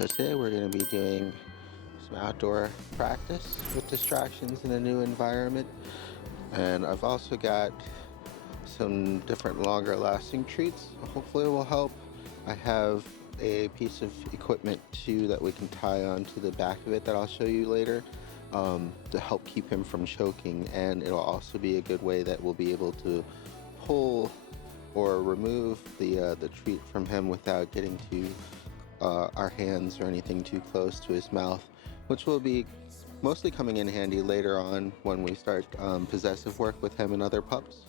So today we're going to be doing some outdoor practice with distractions in a new environment. And I've also got some different longer lasting treats. Hopefully it will help. I have a piece of equipment too that we can tie onto the back of it that I'll show you later to help keep him from choking. And it'll also be a good way that we'll be able to pull or remove the treat from him without getting to our hands or anything too close to his mouth, which will be mostly coming in handy later on when we start possessive work with him and other pups.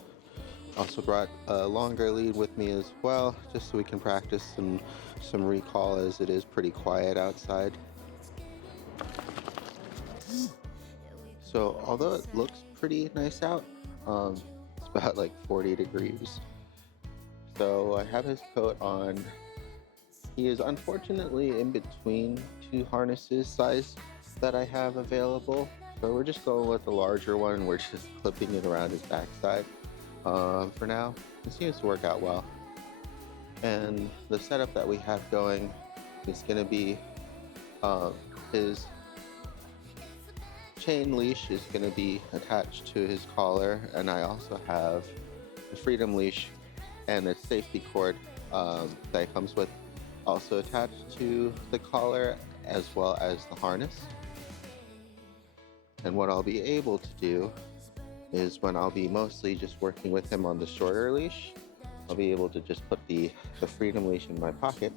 Also brought a longer lead with me as well, just so we can practice some recall, as it is pretty quiet outside. So although it looks pretty nice out, it's about like 40 degrees. So I have his coat on. He is unfortunately in between two harnesses size that I have available. So we're just going with the larger one. We're just clipping it around his backside for now. It seems to work out well. And the setup that we have going is going to be his chain leash is going to be attached to his collar, and I also have the freedom leash and a safety cord that comes with also attached to the collar as well as the harness. And what I'll be able to do is, when I'll be mostly just working with him on the shorter leash, I'll be able to just put the freedom leash in my pocket,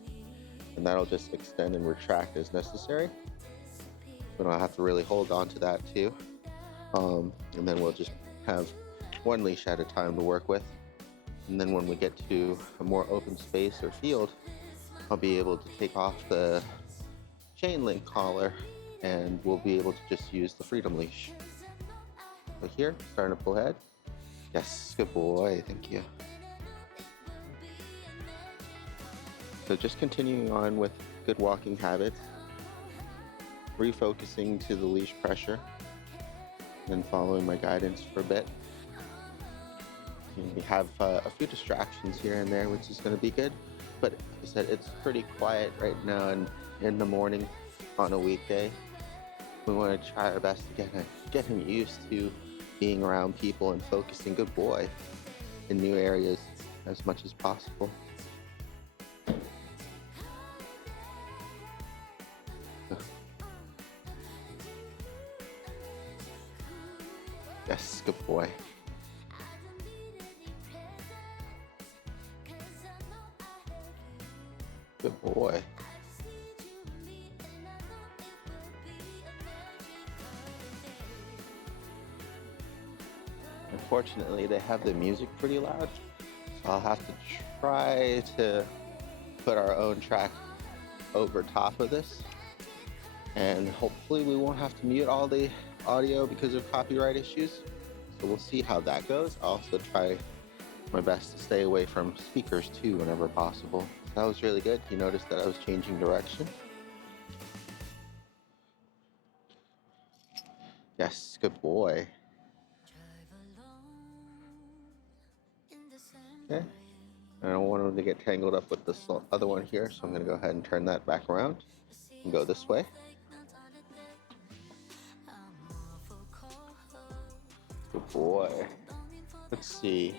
and that'll just extend and retract as necessary. But I'll have to really hold on to that too. And then we'll just have one leash at a time to work with. And then when we get to a more open space or field, I'll be able to take off the chain link collar, and we'll be able to just use the freedom leash. So here, starting to pull ahead. Yes, good boy, thank you. So just continuing on with good walking habits, refocusing to the leash pressure, and following my guidance for a bit. And we have a few distractions here and there, which is going to be good. But like I said, it's pretty quiet right now, and in the morning on a weekday, we want to try our best to get him used to being around people and focusing, good boy, in new areas as much as possible. Yes, good boy. Good boy. Unfortunately, they have the music pretty loud, so I'll have to try to put our own track over top of this, and hopefully we won't have to mute all the audio because of copyright issues. So we'll see how that goes. I'll also try my best to stay away from speakers too whenever possible. That was really good. You noticed that I was changing direction. Yes, good boy. Okay. I don't want him to get tangled up with this other one here, so I'm going to go ahead and turn that back around and go this way. Good boy. Let's see.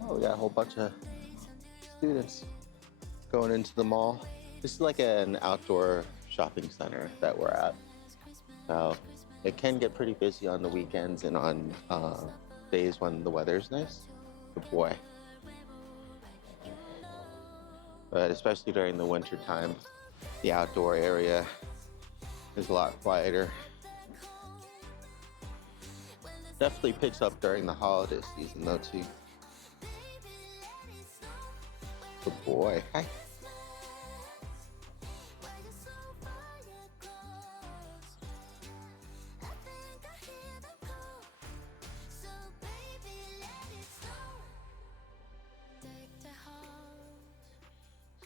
Oh, we got a whole bunch of students going into the mall. This is like an outdoor shopping center that we're at. So it can get pretty busy on the weekends and on days when the weather's nice. Good boy. But especially during the winter time, the outdoor area is a lot quieter. Definitely picks up during the holiday season though too. Good boy. Hi.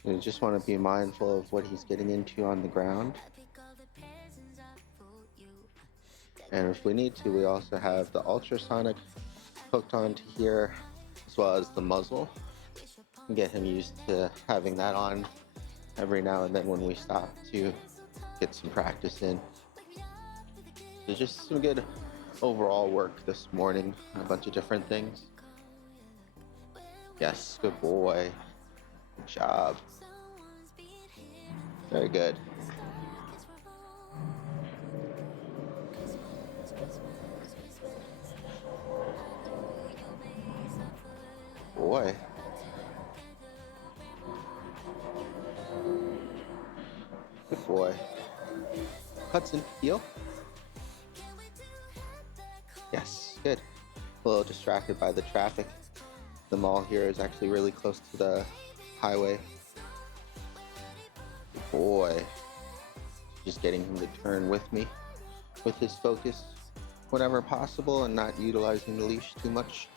You just want to be mindful of what he's getting into on the ground. And if we need to, we also have the ultrasonic hooked onto here, as well as the muzzle. And get him used to having that on every now and then when we stop to get some practice in. So just some good overall work this morning, a bunch of different things. Yes, good boy. Good job. Very good. Boy. Good boy. Hudson, heel. Yes, good. A little distracted by the traffic. The mall here is actually really close to the highway. Good boy. Just getting him to turn with me, with his focus whenever possible and not utilizing the leash too much.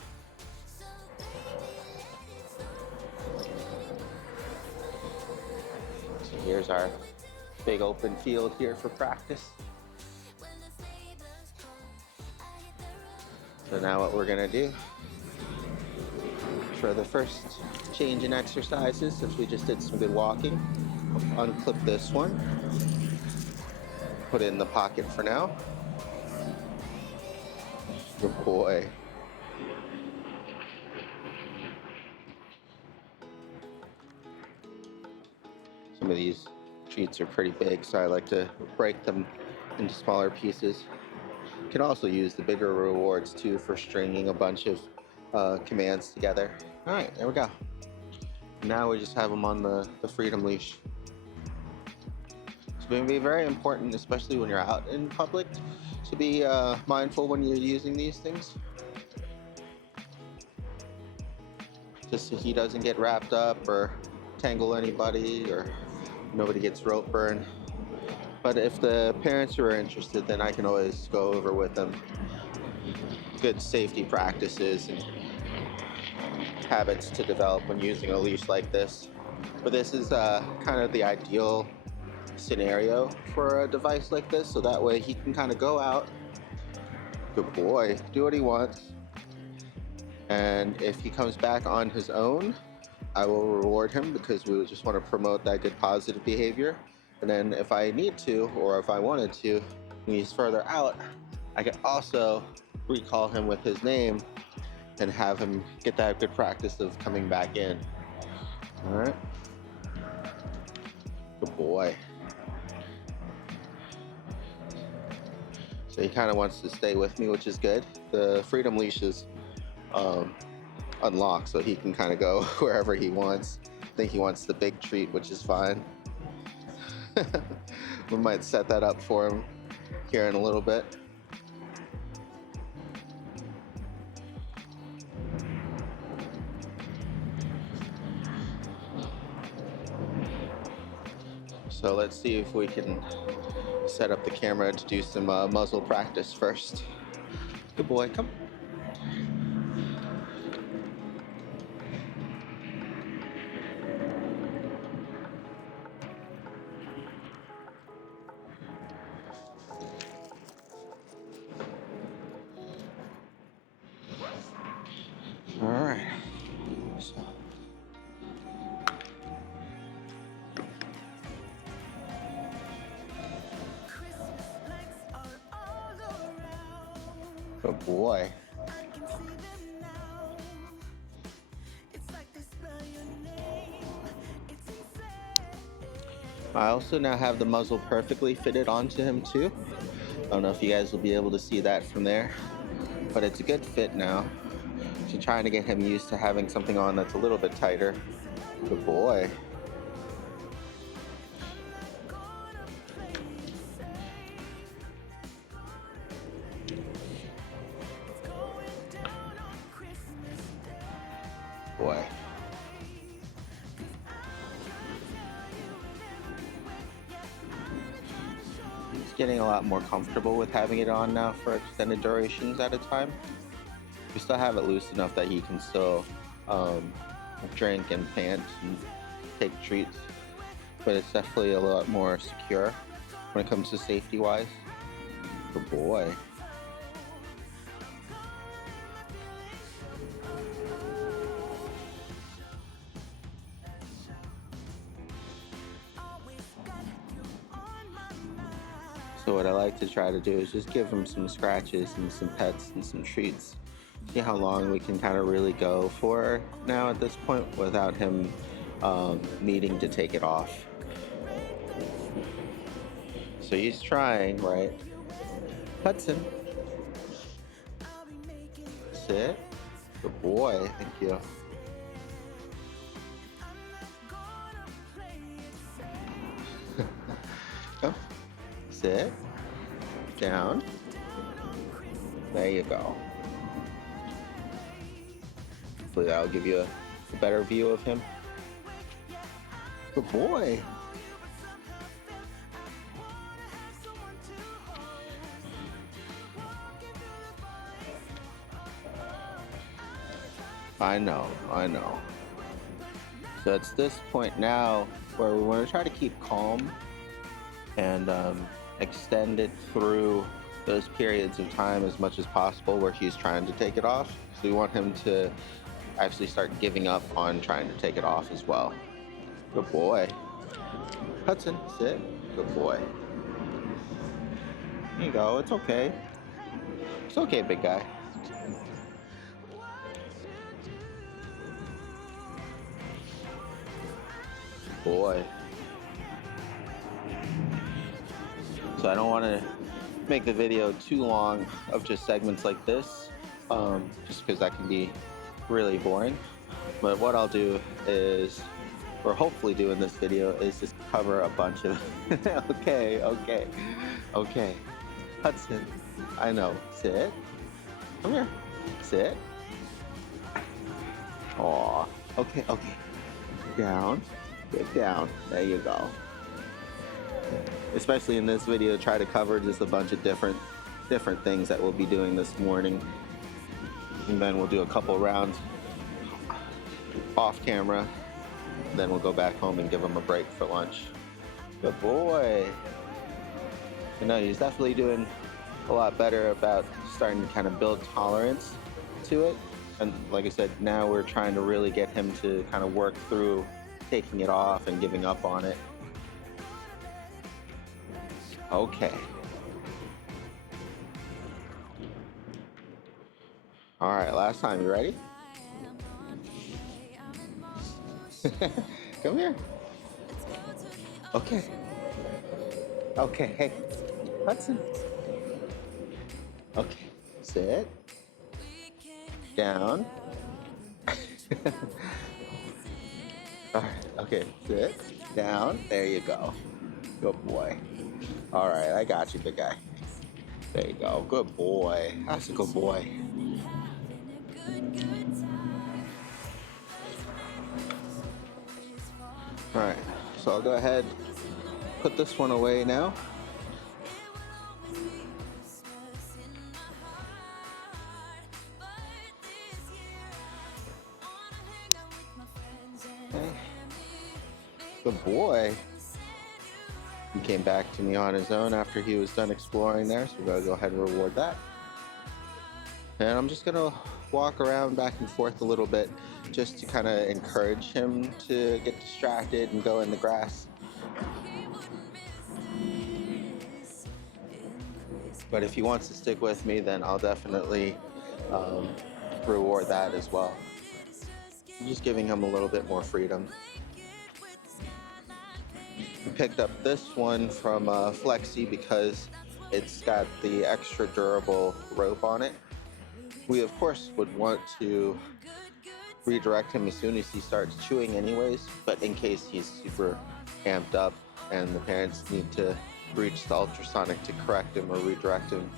So here's our big open field here for practice. So now what we're gonna do for the first change in exercises, since we just did some good walking, unclip this one, put it in the pocket for now. Good boy. Some of these treats are pretty big, so I like to break them into smaller pieces. You can also use the bigger rewards too for stringing a bunch of commands together. All right, there we go. Now we just have them on the freedom leash. It's going to be very important, especially when you're out in public, to be mindful when you're using these things. Just so he doesn't get wrapped up or tangle anybody or nobody gets rope burn. But if the parents are interested, then I can always go over with them good safety practices and habits to develop when using a leash like this. But this is kind of the ideal scenario for a device like this, so that way he can kind of go out, good boy, do what he wants, and if he comes back on his own, I will reward him because we just want to promote that good positive behavior. And then if I need to, or if I wanted to, when he's further out, I can also recall him with his name and have him get that good practice of coming back in. All right, good boy. So he kind of wants to stay with me, which is good. The freedom leash is unlocked, so he can kind of go wherever he wants. I think he wants the big treat, which is fine. We might set that up for him here in a little bit. So let's see if we can set up the camera to do some muzzle practice first. Good boy, come. All right. So. Good boy. I also now have the muzzle perfectly fitted onto him too. I don't know if you guys will be able to see that from there, but it's a good fit now. So trying to get him used to having something on that's a little bit tighter. Good boy. Boy. He's getting a lot more comfortable with having it on now for extended durations at a time. We still have it loose enough that he can still drink and pant and take treats, but it's definitely a lot more secure when it comes to safety wise. Good boy. So what I like to try to do is just give him some scratches and some pets and some treats. See how long we can kind of really go for now at this point without him needing to take it off. So he's trying, right? Hudson, sit. Good boy, thank you. Go. Sit. Down. There you go. Hopefully that'll give you a better view of him. Good boy. I know. So it's this point now where we want to try to keep calm and extend it through those periods of time as much as possible where he's trying to take it off. So we want him to actually start giving up on trying to take it off as well. Good boy. Hudson, sit. Good boy. There you go. It's okay. It's okay, big guy. Boy. So I don't want to make the video too long of just segments like this, just because that can be really boring. But what I'll do is, or hopefully do in this video, is just cover a bunch of okay. Hudson, I know. Sit. Come here. Sit. Aw. Okay. Down. Get down. There you go. Especially in this video, try to cover just a bunch of different things that we'll be doing this morning. And then we'll do a couple rounds off camera. Then we'll go back home and give him a break for lunch. Good boy. You know, he's definitely doing a lot better about starting to kind of build tolerance to it. And like I said, now we're trying to really get him to kind of work through taking it off and giving up on it. Okay. All right, last time. You ready? Come here. Okay. Hey, Hudson. Okay, sit. Down. All right, okay, sit. Down. There you go. Good boy. All right, I got you, big guy. There you go. Good boy. That's a good boy. All right, so I'll go ahead, put this one away now. Okay. Good boy. He came back to me on his own after he was done exploring there, so we're gonna go ahead and reward that. And I'm just gonna walk around back and forth a little bit just to kind of encourage him to get distracted and go in the grass. But if he wants to stick with me, then I'll definitely reward that as well. I'm just giving him a little bit more freedom. I picked up this one from Flexi because it's got the extra durable rope on it. We of course would want to redirect him as soon as he starts chewing anyways, but in case he's super amped up and the parents need to reach the ultrasonic to correct him or redirect him,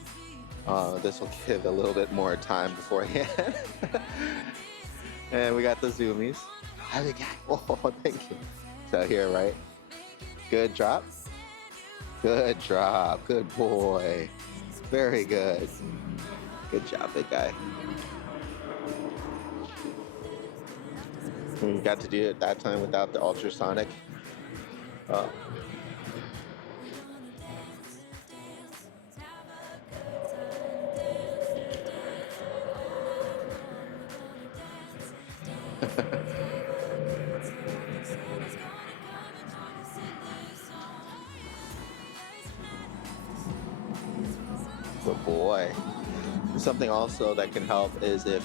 this will give a little bit more time beforehand. And we got the zoomies. Hi, the guy. Oh, thank you. So here, right? Good drop. Good drop. Good boy. Very good. Good job, big guy. We got to do it that time without the ultrasonic. boy. Something also that can help is if,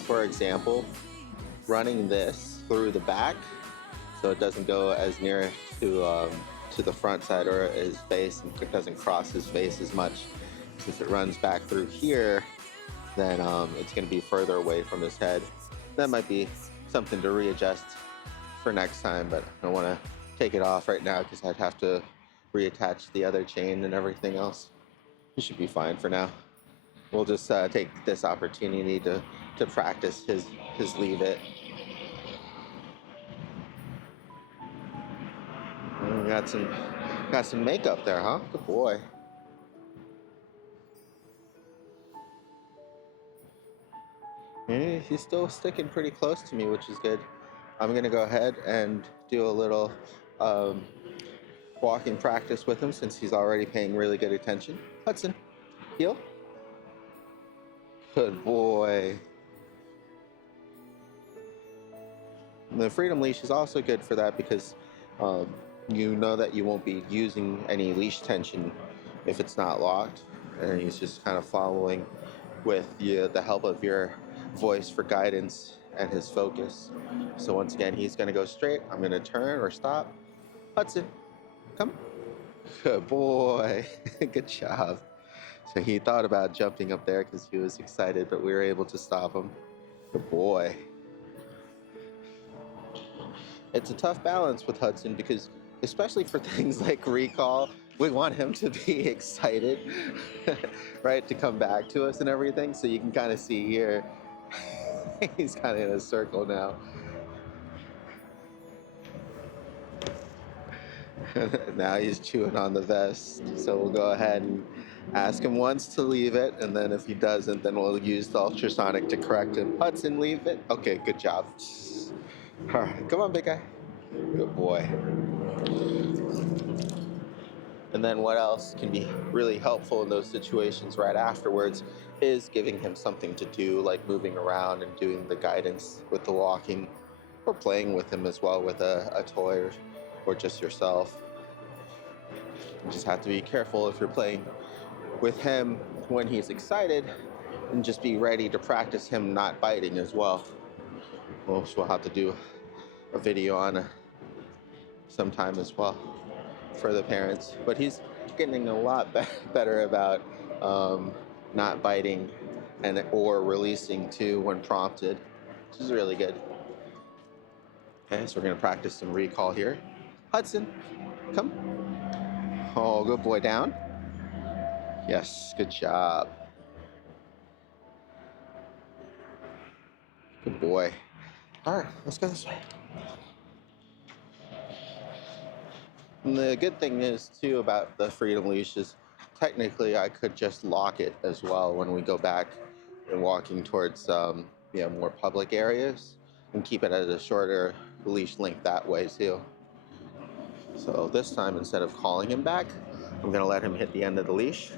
for example, running this through the back so it doesn't go as near to the front side or his face, and it doesn't cross his face as much. If it runs back through here, then it's going to be further away from his head. That might be something to readjust for next time, but I don't want to take it off right now because I'd have to reattach the other chain and everything else. He should be fine for now. We'll just take this opportunity to practice his leave it. Got some makeup there, huh? Good boy. He's still sticking pretty close to me, which is good. I'm gonna go ahead and do a little walking practice with him since he's already paying really good attention. Hudson, heel. Good boy. The Freedom Leash is also good for that because you know that you won't be using any leash tension if it's not locked, and he's just kind of following with the help of your voice for guidance and his focus. So once again, he's going to go straight. I'm going to turn or stop. Hudson, come. Good boy. Good job. So he thought about jumping up there because he was excited, but we were able to stop him. Good boy. It's a tough balance with Hudson because, especially for things like recall, we want him to be excited, right, to come back to us and everything. So you can kind of see here, he's kind of in a circle now. Now he's chewing on the vest. So we'll go ahead and ask him once to leave it, and then if he doesn't, then we'll use the ultrasonic to correct him. Hudson, leave it. Okay, good job. All right, come on, big guy. Good boy. And then what else can be really helpful in those situations right afterwards is giving him something to do, like moving around and doing the guidance with the walking, or playing with him as well with a toy or just yourself. You just have to be careful if you're playing with him when he's excited, and just be ready to practice him not biting as well. We'll have to do a video on sometime as well for the parents, but he's getting a lot better about not biting or releasing too when prompted, which is really good. Okay, so we're going to practice some recall here. Hudson, come. Oh, good boy, down. Yes, good job. Good boy. All right, let's go this way. And the good thing is, too, about the Freedom Leash is technically I could just lock it as well when we go back and walking towards more public areas, and keep it at a shorter leash length that way, too. So this time, instead of calling him back, I'm going to let him hit the end of the leash.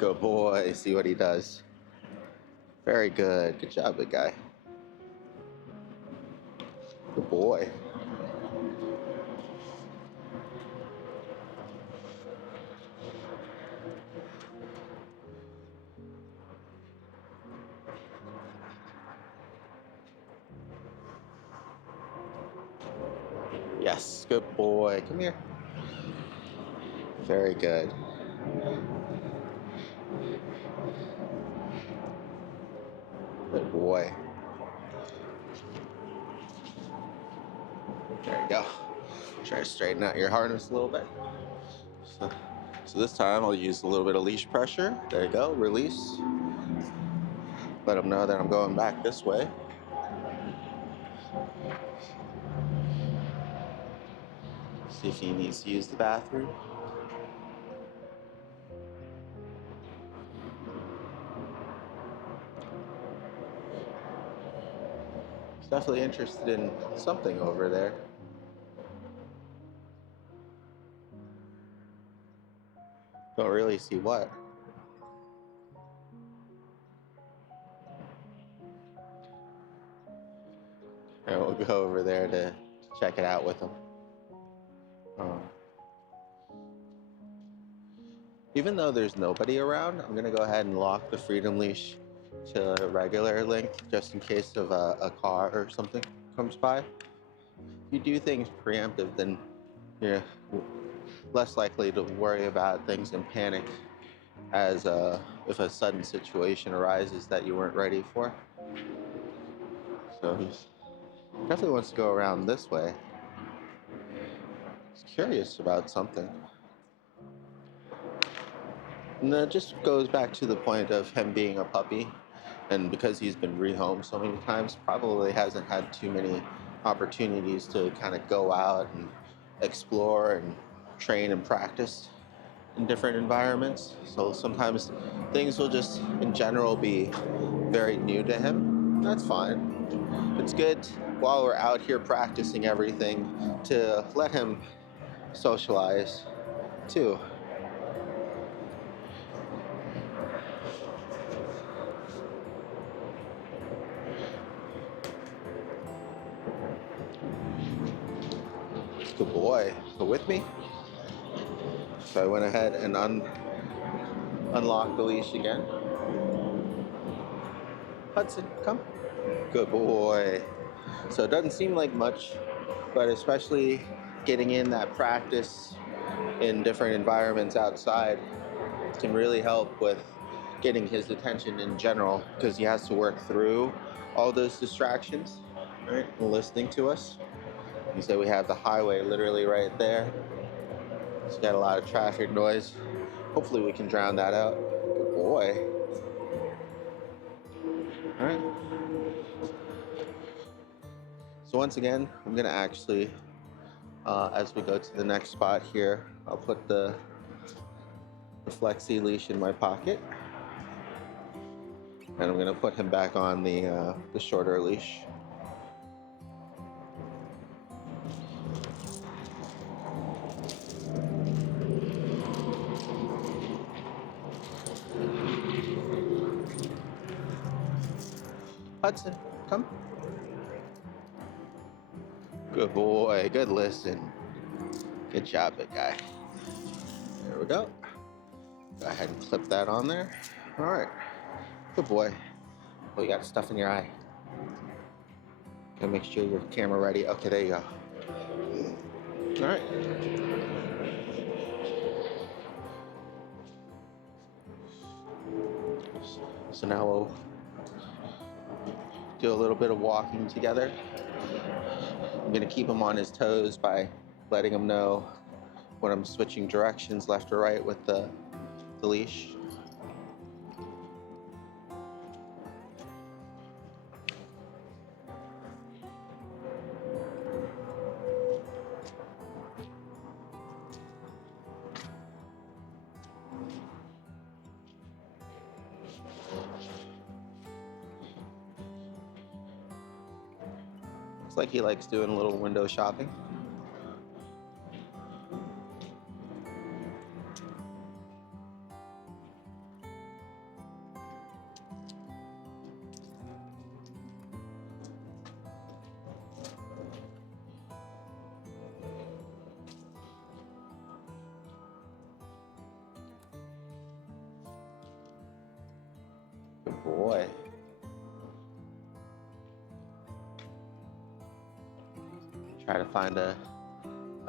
Good boy. See what he does. Very good. Good job, big guy. Good boy. Yes, good boy. Come here. Very good. Good boy. There you go. Try to straighten out your harness a little bit. So this time I'll use a little bit of leash pressure. There you go. Release. Let him know that I'm going back this way. See if he needs to use the bathroom. He's definitely interested in something over there. Don't really see what. And we'll go over there to check it out with him. Even though there's nobody around, I'm gonna go ahead and lock the freedom leash to a regular length just in case of a car or something comes by. If you do things preemptive, then you're less likely to worry about things and panic as if a sudden situation arises that you weren't ready for. So he definitely wants to go around this way. He's curious about something. And that just goes back to the point of him being a puppy. And because he's been rehomed so many times, probably hasn't had too many opportunities to kind of go out and explore and train and practice in different environments. So sometimes things will just, in general, be very new to him. That's fine. It's good while we're out here practicing everything to let him socialize too. Good boy. So with me. So I went ahead and unlocked the leash again. Hudson, come. Good boy. So it doesn't seem like much, but especially getting in that practice in different environments outside can really help with getting his attention in general, because he has to work through all those distractions, right? And listening to us. You said we have the highway literally right there. It's got a lot of traffic noise. Hopefully we can drown that out. Good boy. All right. So once again, I'm gonna actually, as we go to the next spot here, I'll put the flexi leash in my pocket, and I'm gonna put him back on the shorter leash. Hudson, come. Good boy, good listen. Good job, big guy. There we go. Go ahead and clip that on there. All right, good boy. Oh, you got stuff in your eye. Gotta make sure your camera ready. Okay, there you go. All right. So now we'll do a little bit of walking together. I'm gonna keep him on his toes by letting him know when I'm switching directions left or right with the leash. Looks like he likes doing a little window shopping. Good boy. Try to find a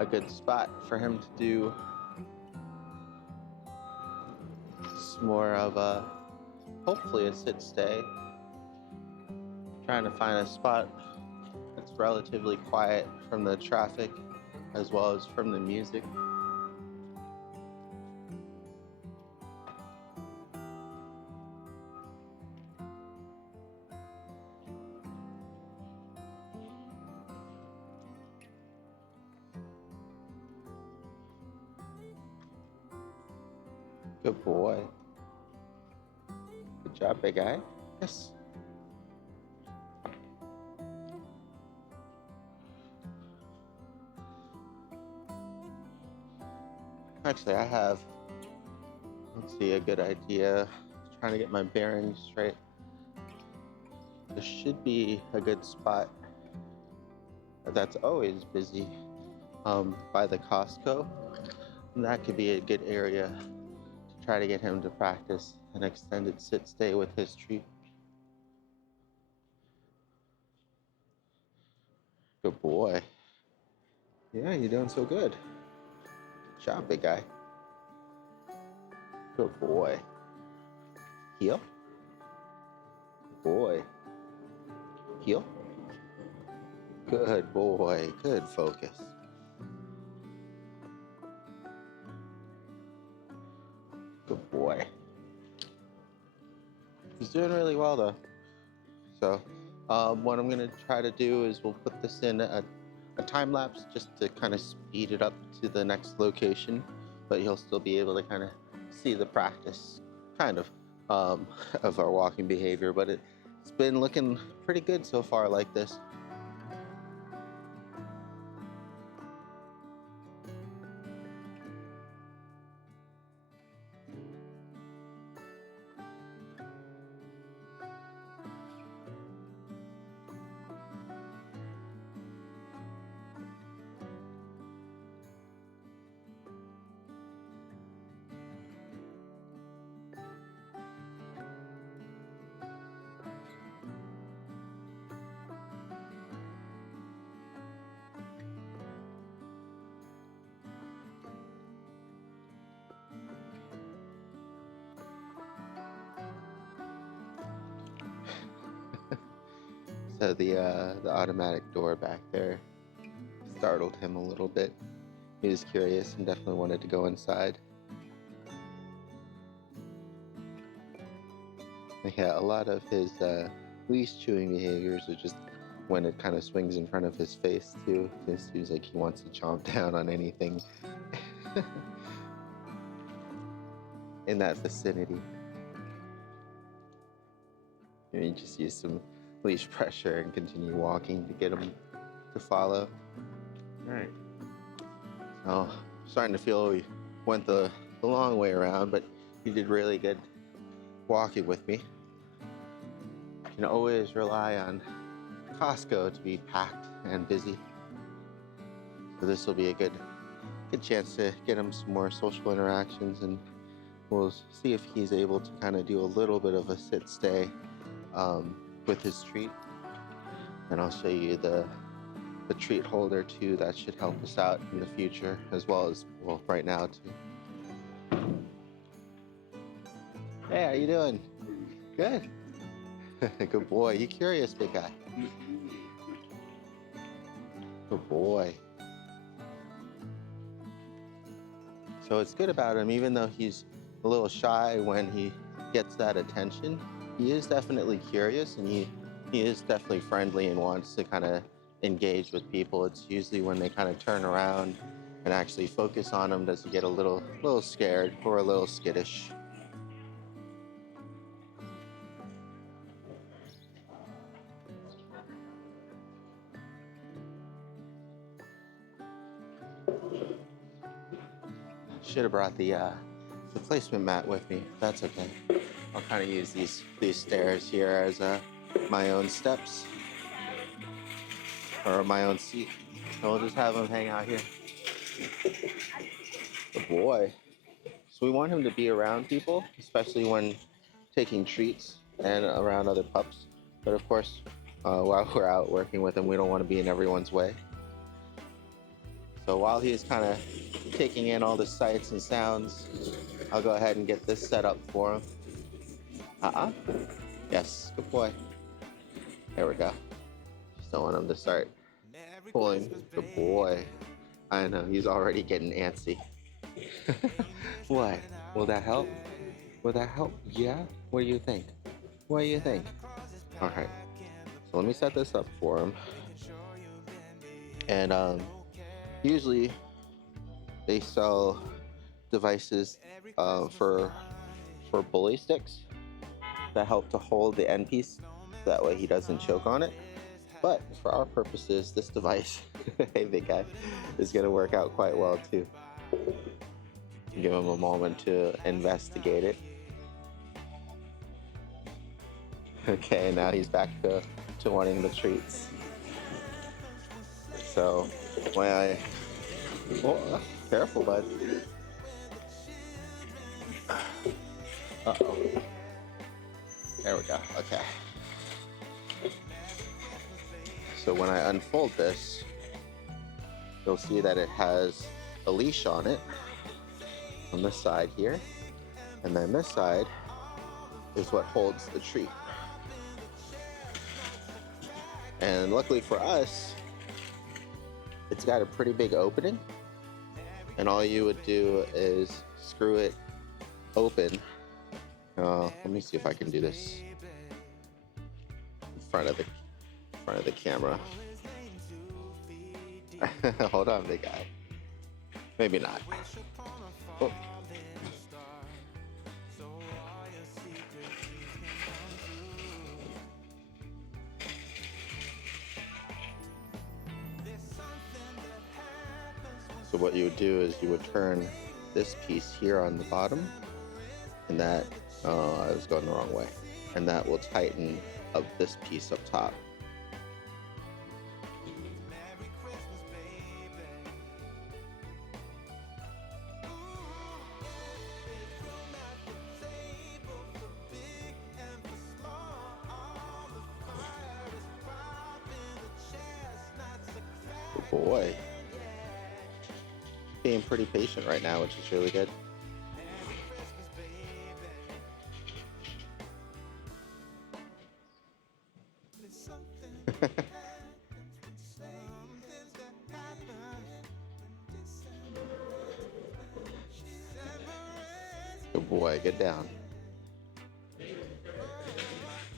good spot for him to do more of a, hopefully a sit stay. Trying to find a spot that's relatively quiet from the traffic as well as from the music. Good boy. Good job, big guy. Yes. Actually, I have, let's see, a good idea. Trying to get my bearings straight. There should be a good spot that's always busy by the Costco. And that could be a good area to try to get him to practice an extended sit stay with his treat. Good boy. Yeah, you're doing so good. Good job, big guy. Good boy. Heel. Good boy. Heel. Good boy. Good focus. Good boy. He's doing really well though. So what I'm gonna try to do is we'll put this in a time lapse just to kind of speed it up to the next location, but you'll still be able to kind of see the practice kind of our walking behavior, but it's been looking pretty good so far like this. So the automatic door back there startled him a little bit. He was curious and definitely wanted to go inside. Yeah, a lot of his leash chewing behaviors are just when it kind of swings in front of his face too. It seems like he wants to chomp down on anything in that vicinity. And you just use some leash pressure and continue walking to get him to follow. All right. So starting to feel we went the long way around, but you did really good walking with me. You can always rely on Costco to be packed and busy. So this will be a good chance to get him some more social interactions, and we'll see if he's able to kind of do a little bit of a sit stay with his treat. And I'll show you the treat holder too. That should help us out in the future as well as, well, right now too. Hey, how you doing? Good. Good boy. You curious, big guy? Good boy. So it's good about him, even though he's a little shy when he gets that attention, he is definitely curious, and he is definitely friendly and wants to kind of engage with people. It's usually when they kind of turn around and actually focus on him does he get a little scared or a little skittish. Should have brought the placement mat with me. That's okay. I'll kind of use these stairs here as my own steps or my own seat. So we'll just have him hang out here. Good boy. So we want him to be around people, especially when taking treats and around other pups. But of course, while we're out working with him, we don't want to be in everyone's way. So while he's kind of taking in all the sights and sounds, I'll go ahead and get this set up for him. Yes, good boy. There we go. Just don't want him to start pulling. Good boy. I know, he's already getting antsy. What? Will that help? Will that help? Yeah? What do you think? What do you think? All right. So let me set this up for him. And usually they sell devices for bully sticks that help to hold the end piece, so that way he doesn't choke on it. But for our purposes, this device, hey big guy, is going to work out quite well too. Give him a moment to investigate it. Okay, now he's back to wanting the treats. So when careful, bud. Uh-oh. There we go. Okay. So when I unfold this, you'll see that it has a leash on it on this side here. And then this side is what holds the treat. And luckily for us, it's got a pretty big opening. And all you would do is screw it open. Let me see if I can do this in front of the camera. Hold on, big guy. Maybe not. Oh. So what you would do is you would turn this piece here on the bottom, and that, I was going the wrong way, and that will tighten up this piece up top. Good boy. Being pretty patient right now, which is really good. Good boy, get down.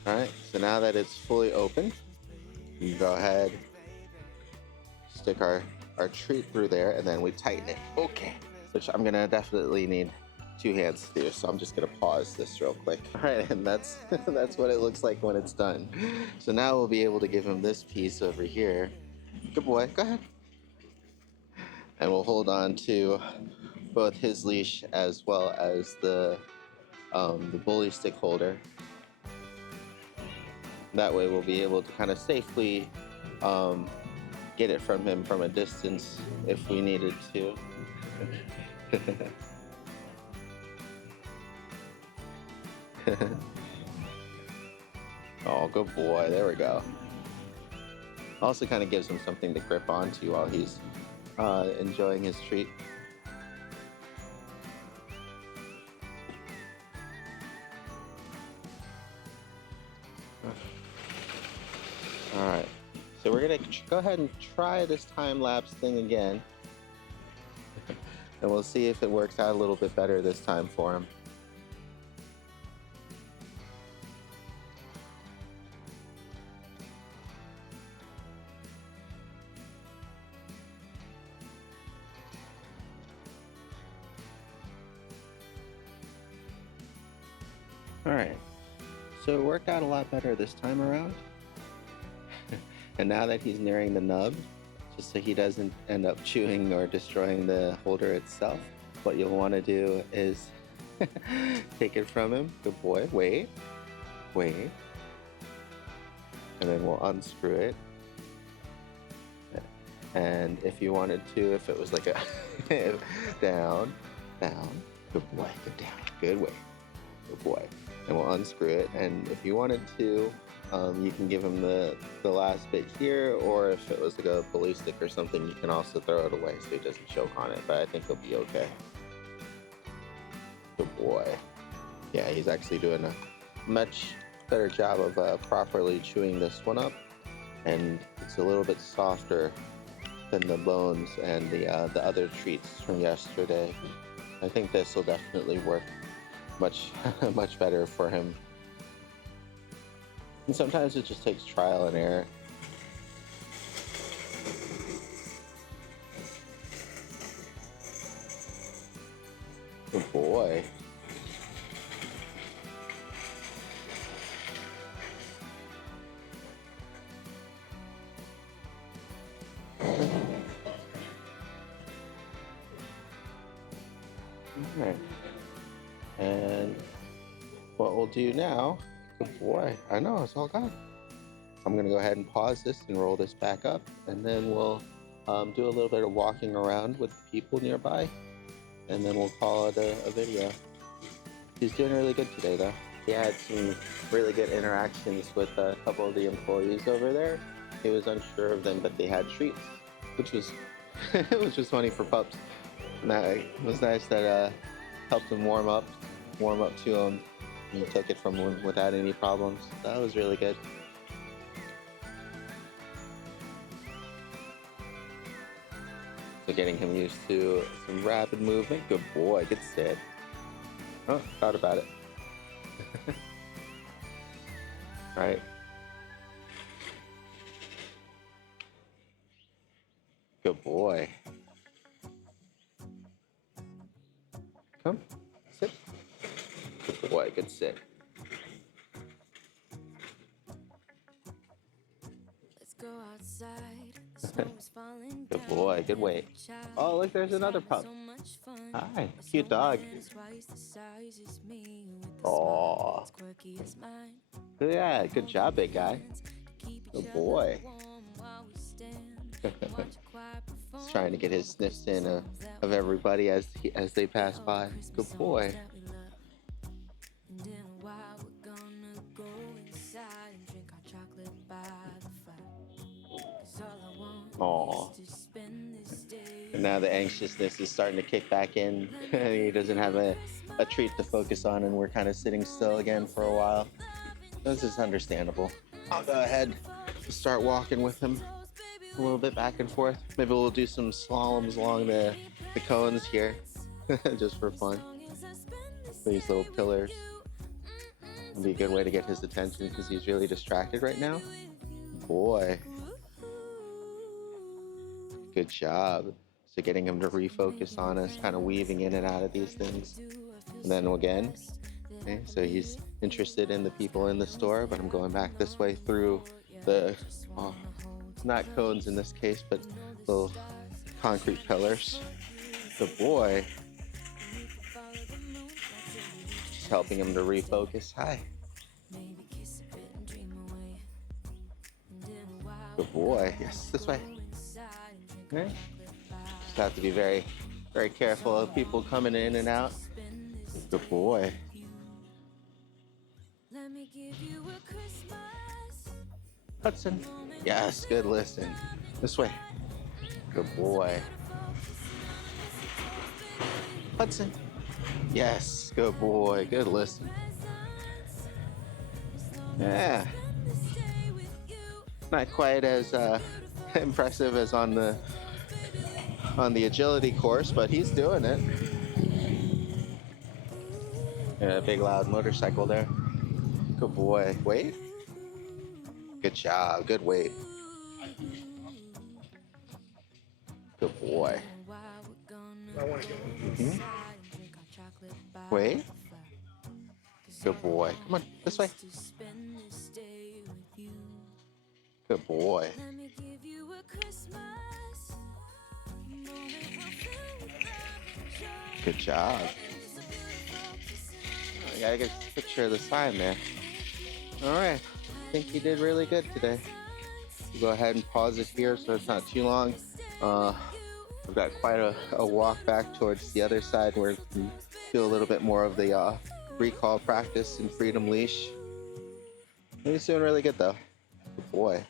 Alright, so now that it's fully open, we can go ahead, stick our treat through there, and then we tighten it. Okay. Which I'm gonna definitely need 2 hands to do, so I'm just gonna pause this real quick. Alright, and that's that's what it looks like when it's done. So now we'll be able to give him this piece over here. Good boy, go ahead. And we'll hold on to both his leash as well as the bully stick holder. That way we'll be able to kind of safely get it from him from a distance if we needed to. Oh, good boy. There we go. Also kind of gives him something to grip onto while he's enjoying his treat. All right. So we're gonna go ahead and try this time-lapse thing again. And we'll see if it works out a little bit better this time for him. All right, so it worked out a lot better this time around. And now that he's nearing the nub, just so he doesn't end up chewing or destroying the holder itself, what you'll want to do is take it from him. Good boy. Wait. And then we'll unscrew it. And if you wanted to, if it was like a down. Good boy. Good down. Good way. Good boy. And we'll unscrew it. And if you wanted to, you can give him the last bit here, or if it was like a bully stick or something, you can also throw it away so he doesn't choke on it, but I think he'll be okay. Good boy. Yeah, he's actually doing a much better job of properly chewing this one up, and it's a little bit softer than the bones and the other treats from yesterday. I think this will definitely work much better for him. And sometimes it just takes trial and error. Good boy. Alright. And what we'll do now, good boy, I know, it's all gone. I'm gonna go ahead and pause this and roll this back up, and then we'll do a little bit of walking around with the people nearby, and then we'll call it a video. He's doing really good today, though. He had some really good interactions with a couple of the employees over there. He was unsure of them, but they had treats, which was which was funny for pups. And that it was nice that helped him warm up to him. He took it from him without any problems. That was really good. So getting him used to some rapid movement. Good boy, good sit. Oh, thought about it. Right. Good boy. Come, sit. Good boy, good sit. Go outside. The snow is falling Good boy, good weight. Oh, look, there's another pup. Hi, cute dog. Oh, yeah, good job, big guy. Good boy. He's trying to get his sniffs in of everybody as they pass by. Good boy. Aww. And now the anxiousness is starting to kick back in. He doesn't have a treat to focus on, and we're kind of sitting still again for a while. This is understandable. I'll go ahead and start walking with him a little bit back and forth. Maybe we'll do some slaloms along the cones here, just for fun. These little pillars. It'll be a good way to get his attention because he's really distracted right now. Boy. Good job. So getting him to refocus on us, kind of weaving in and out of these things. And then again, okay, so he's interested in the people in the store, but I'm going back this way through the, not cones in this case, but little concrete pillars. Good boy. Just helping him to refocus. Hi. Good boy. Yes, this way. Okay. Just have to be very, very careful of people coming in and out. Good boy. Hudson. Yes, good listen. This way. Good boy. Hudson. Yes, good boy. Good listen. Yeah. Not quite as impressive as on the agility course, but he's doing it. Yeah, big loud motorcycle there. Good boy. Wait. Good job. Good weight. Good boy. Mm-hmm. Wait. Good boy. Come on, this way. Good boy. Good job. I gotta get a picture of the sign there. Alright, I think you did really good today. We'll go ahead and pause it here so it's not too long. We've got quite a walk back towards the other side where we can do a little bit more of the recall practice and freedom leash. He's doing really good though. Good boy.